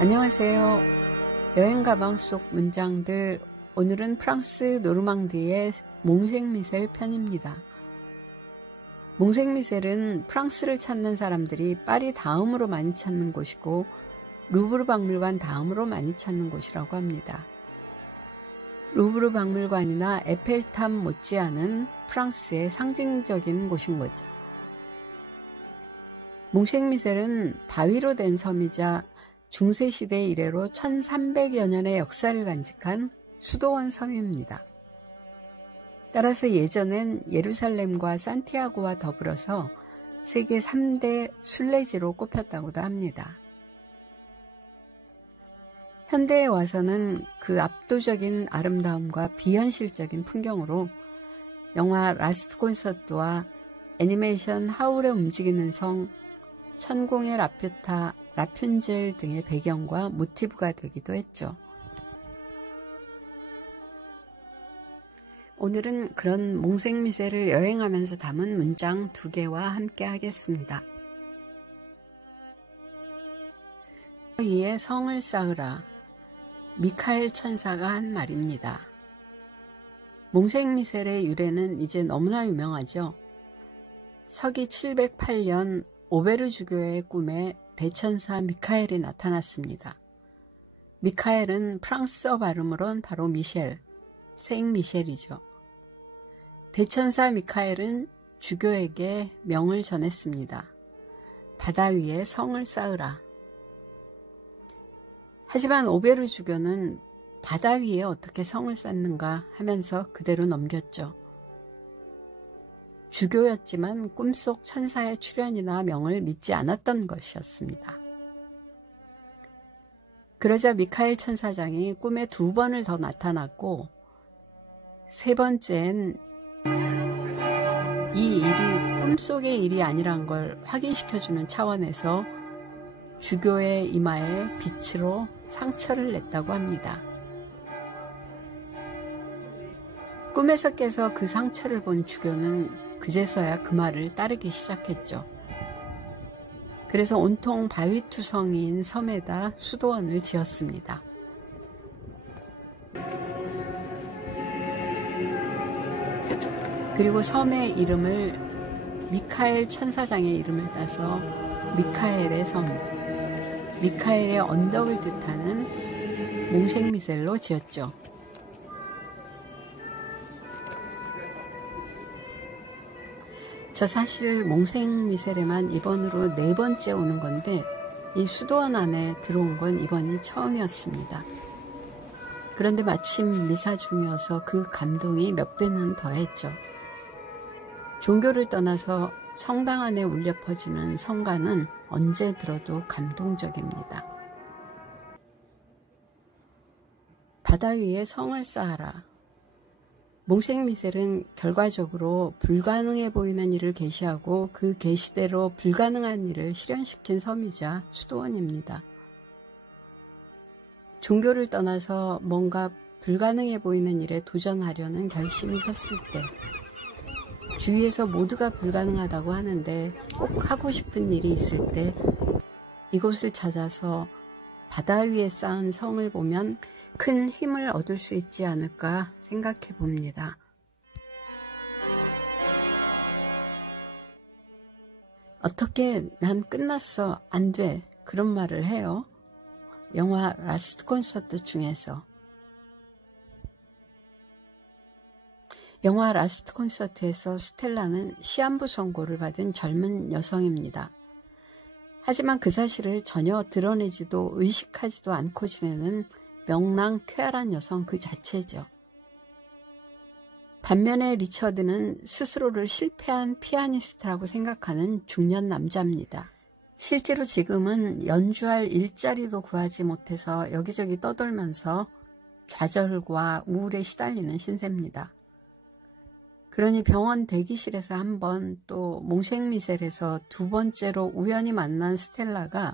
안녕하세요. 여행 가방 속 문장들, 오늘은 프랑스 노르망디의 몽생미셀 편입니다. 몽생미셀은 프랑스를 찾는 사람들이 파리 다음으로 많이 찾는 곳이고 루브르 박물관 다음으로 많이 찾는 곳이라고 합니다. 루브르 박물관이나 에펠탑 못지않은 프랑스의 상징적인 곳인 거죠. 몽생미셀은 바위로 된 섬이자 중세시대 이래로 1300여 년의 역사를 간직한 수도원 섬입니다. 따라서 예전엔 예루살렘과 산티아고와 더불어서 세계 3대 순례지로 꼽혔다고도 합니다. 현대에 와서는 그 압도적인 아름다움과 비현실적인 풍경으로 영화 라스트 콘서트와 애니메이션 하울의 움직이는 성, 천공의 라퓨타, 라푼젤 등의 배경과 모티브가 되기도 했죠. 오늘은 그런 몽생미셀을 여행하면서 담은 문장 2개와 함께 하겠습니다. 이에 성을 쌓으라. 미카엘 천사가 한 말입니다. 몽생미셀의 유래는 이제 너무나 유명하죠. 서기 708년 오베르 주교의 꿈에 대천사 미카엘이 나타났습니다. 미카엘은 프랑스어 발음으론 바로 미셸, 생미셸이죠. 대천사 미카엘은 주교에게 명을 전했습니다. 바다 위에 성을 쌓으라. 하지만 오베르 주교는 바다 위에 어떻게 성을 쌓는가 하면서 그대로 넘겼죠. 주교였지만 꿈속 천사의 출현이나 명을 믿지 않았던 것이었습니다. 그러자 미카엘 천사장이 꿈에 2번을 더 나타났고 3번째엔 이 일이 꿈속의 일이 아니란 걸 확인시켜주는 차원에서 주교의 이마에 빛으로 상처를 냈다고 합니다. 꿈에서 깨서 그 상처를 본 주교는 그제서야 그 말을 따르기 시작했죠. 그래서 온통 바위투성이인 섬에다 수도원을 지었습니다. 그리고 섬의 이름을 미카엘 천사장의 이름을 따서 미카엘의 섬, 미카엘의 언덕을 뜻하는 몽생미셀로 지었죠. 저 사실 몽생미셀에만 이번으로 4번째 오는 건데 이 수도원 안에 들어온 건 이번이 처음이었습니다. 그런데 마침 미사 중이어서 그 감동이 몇 배는 더했죠. 종교를 떠나서 성당 안에 울려 퍼지는 성가는 언제 들어도 감동적입니다. 바다 위에 성을 쌓아라. 몽생미셀은 결과적으로 불가능해 보이는 일을 계시하고 그 계시대로 불가능한 일을 실현시킨 섬이자 수도원입니다. 종교를 떠나서 뭔가 불가능해 보이는 일에 도전하려는 결심이 섰을 때, 주위에서 모두가 불가능하다고 하는데 꼭 하고 싶은 일이 있을 때 이곳을 찾아서 바다 위에 쌓은 성을 보면 큰 힘을 얻을 수 있지 않을까 생각해 봅니다. 어떻게 난 끝났어, 안 돼, 그런 말을 해요. 영화 라스트 콘서트 중에서. 영화 라스트 콘서트에서 스텔라는 시한부 선고를 받은 젊은 여성입니다. 하지만 그 사실을 전혀 드러내지도 의식하지도 않고 지내는 명랑쾌활한 여성 그 자체죠. 반면에 리처드는 스스로를 실패한 피아니스트라고 생각하는 중년 남자입니다. 실제로 지금은 연주할 일자리도 구하지 못해서 여기저기 떠돌면서 좌절과 우울에 시달리는 신세입니다. 그러니 병원 대기실에서 한 번, 또 몽생미셀에서 2번째로 우연히 만난 스텔라가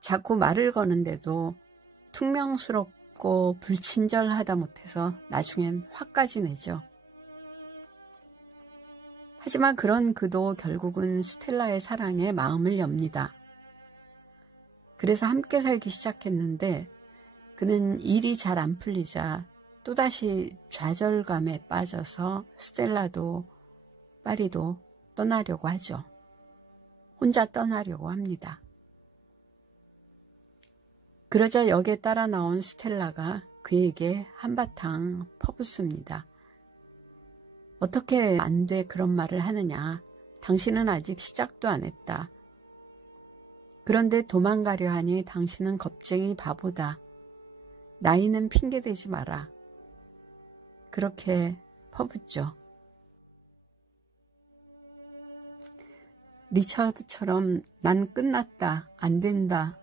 자꾸 말을 거는데도 퉁명스럽고 불친절하다 못해서 나중엔 화까지 내죠. 하지만 그런 그도 결국은 스텔라의 사랑에 마음을 엽니다. 그래서 함께 살기 시작했는데 그는 일이 잘 안 풀리자 또다시 좌절감에 빠져서 스텔라도 파리도 떠나려고 하죠. 혼자 떠나려고 합니다. 그러자 역에 따라 나온 스텔라가 그에게 한바탕 퍼붓습니다. 어떻게 안 돼 그런 말을 하느냐. 당신은 아직 시작도 안 했다. 그런데 도망가려 하니 당신은 겁쟁이 바보다. 나이는 핑계대지 마라. 그렇게 퍼붓죠. 리처드처럼 난 끝났다, 안 된다,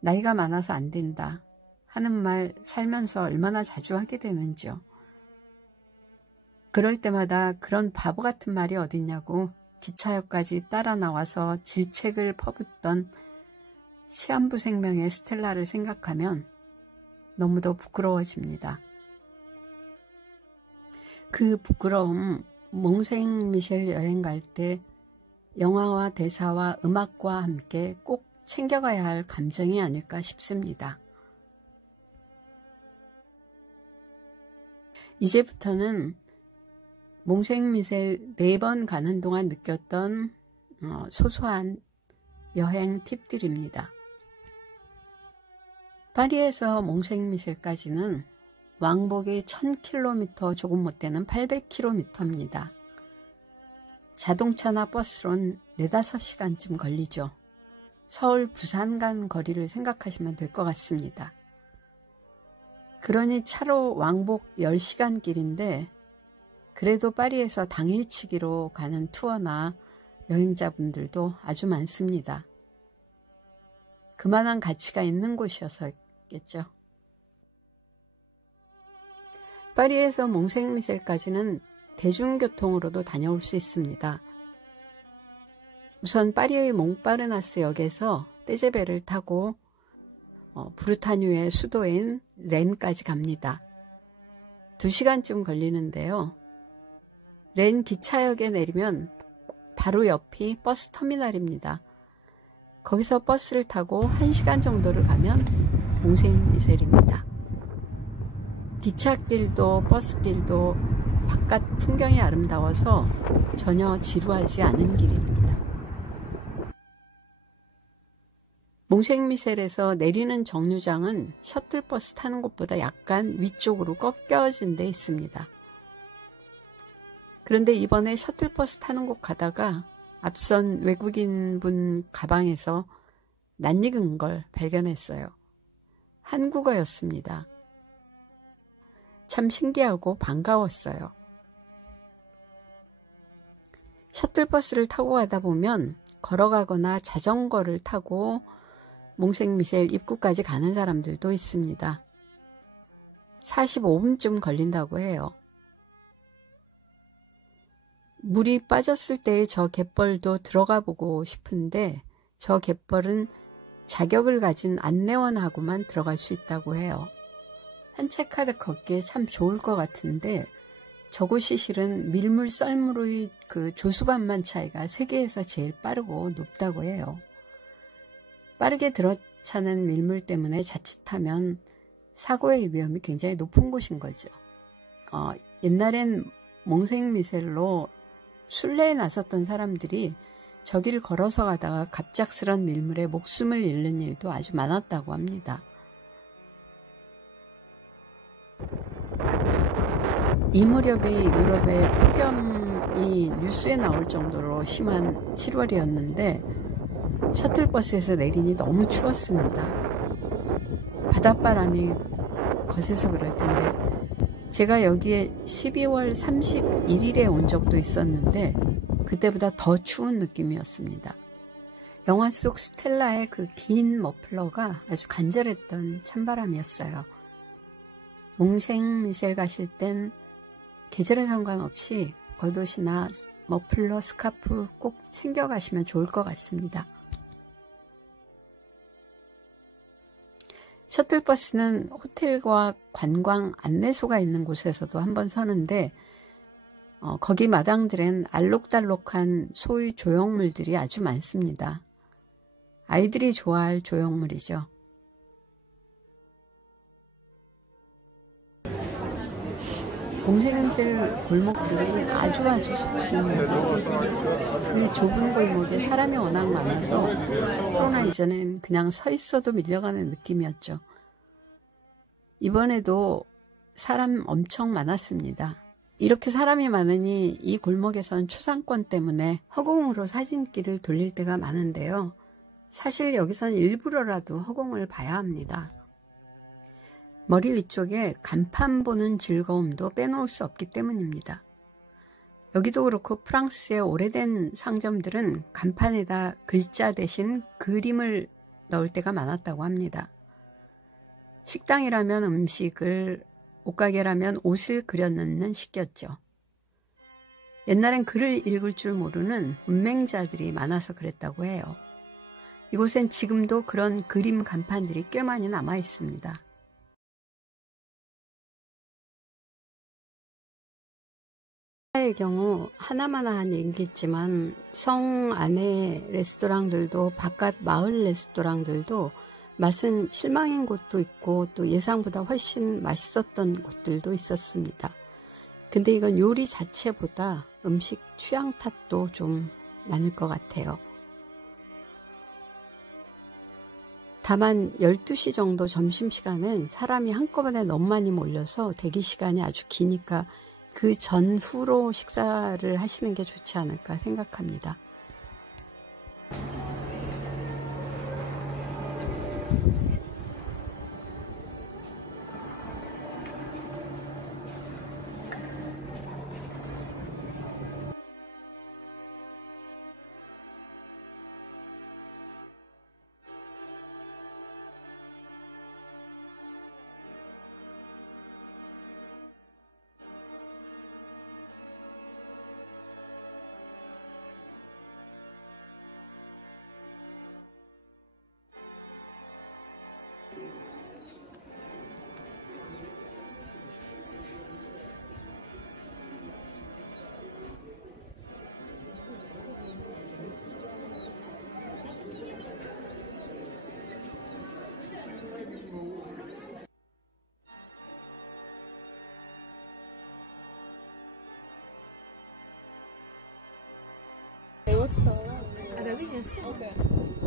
나이가 많아서 안 된다 하는 말 살면서 얼마나 자주 하게 되는지요. 그럴 때마다 그런 바보 같은 말이 어딨냐고 기차역까지 따라 나와서 질책을 퍼붓던 시한부 생명의 스텔라를 생각하면 너무도 부끄러워집니다. 그 부끄러움, 몽생미셸 여행 갈 때 영화와 대사와 음악과 함께 꼭 챙겨가야 할 감정이 아닐까 싶습니다. 이제부터는 몽생미셸 4번 가는 동안 느꼈던 소소한 여행 팁들입니다. 파리에서 몽생미셸까지는 왕복이 1000km 조금 못 되는 800km입니다. 자동차나 버스로는 4-5시간쯤 걸리죠. 서울 부산 간 거리를 생각하시면 될 것 같습니다. 그러니 차로 왕복 10시간 길인데 그래도 파리에서 당일치기로 가는 투어나 여행자분들도 아주 많습니다. 그만한 가치가 있는 곳이어서겠죠. 파리에서 몽생미셸까지는 대중교통으로도 다녀올 수 있습니다. 우선 파리의 몽파르나스 역에서 떼제베를 타고 브루타뉴의 수도인 렌까지 갑니다. 2시간쯤 걸리는데요. 렌 기차역에 내리면 바로 옆이 버스 터미널입니다. 거기서 버스를 타고 1시간 정도를 가면 몽생미셸입니다. 기찻길도 버스길도 바깥 풍경이 아름다워서 전혀 지루하지 않은 길입니다. 몽생미셸에서 내리는 정류장은 셔틀버스 타는 곳보다 약간 위쪽으로 꺾여진 데 있습니다. 그런데 이번에 셔틀버스 타는 곳 가다가 앞선 외국인분 가방에서 낯익은 걸 발견했어요. 한국어였습니다. 참 신기하고 반가웠어요. 셔틀버스를 타고 가다 보면 걸어가거나 자전거를 타고 몽생미셸 입구까지 가는 사람들도 있습니다. 45분쯤 걸린다고 해요. 물이 빠졌을 때의 저 갯벌도 들어가 보고 싶은데 저 갯벌은 자격을 가진 안내원하고만 들어갈 수 있다고 해요. 산책하듯 걷기에 참 좋을 것 같은데 저곳이 실은 밀물 썰물의 그 조수간만 차이가 세계에서 제일 빠르고 높다고 해요. 빠르게 들어차는 밀물 때문에 자칫하면 사고의 위험이 굉장히 높은 곳인 거죠. 옛날엔 몽생미셸로 순례에 나섰던 사람들이 저기를 걸어서 가다가 갑작스런 밀물에 목숨을 잃는 일도 아주 많았다고 합니다. 이 무렵이 유럽의 폭염이 뉴스에 나올 정도로 심한 7월이었는데 셔틀버스에서 내리니 너무 추웠습니다. 바닷바람이 거세서 그럴 텐데 제가 여기에 12월 31일에 온 적도 있었는데 그때보다 더 추운 느낌이었습니다. 영화 속 스텔라의 그 긴 머플러가 아주 간절했던 찬바람이었어요. 몽생미셸 가실 땐 계절에 상관없이 겉옷이나 머플러, 스카프 꼭 챙겨가시면 좋을 것 같습니다. 셔틀버스는 호텔과 관광 안내소가 있는 곳에서도 한번 서는데 거기 마당들엔 알록달록한 소의 조형물들이 아주 많습니다. 아이들이 좋아할 조형물이죠. 곰새김새 골목들이 아주 좁습니다. 이 좁은 골목에 사람이 워낙 많아서 코로나 이전엔 그냥 서 있어도 밀려가는 느낌이었죠. 이번에도 사람 엄청 많았습니다. 이렇게 사람이 많으니 이 골목에선 초상권 때문에 허공으로 사진기를 돌릴 때가 많은데요. 사실 여기선 일부러라도 허공을 봐야 합니다. 머리 위쪽에 간판 보는 즐거움도 빼놓을 수 없기 때문입니다. 여기도 그렇고 프랑스의 오래된 상점들은 간판에다 글자 대신 그림을 넣을 때가 많았다고 합니다. 식당이라면 음식을, 옷가게라면 옷을 그려넣는 식이었죠. 옛날엔 글을 읽을 줄 모르는 문맹자들이 많아서 그랬다고 해요. 이곳엔 지금도 그런 그림 간판들이 꽤 많이 남아 있습니다. 의 경우 하나마나 얘기했지만 성 안에 레스토랑들도 바깥 마을 레스토랑들도 맛은 실망인 곳도 있고 또 예상보다 훨씬 맛있었던 곳들도 있었습니다. 근데 이건 요리 자체보다 음식 취향 탓도 좀 많을 것 같아요. 다만 12시 정도 점심시간은 사람이 한꺼번에 너무 많이 몰려서 대기시간이 아주 기니까 그 전후로 식사를 하시는 게 좋지 않을까 생각합니다. Ah bah oui, bien sûr. Okay.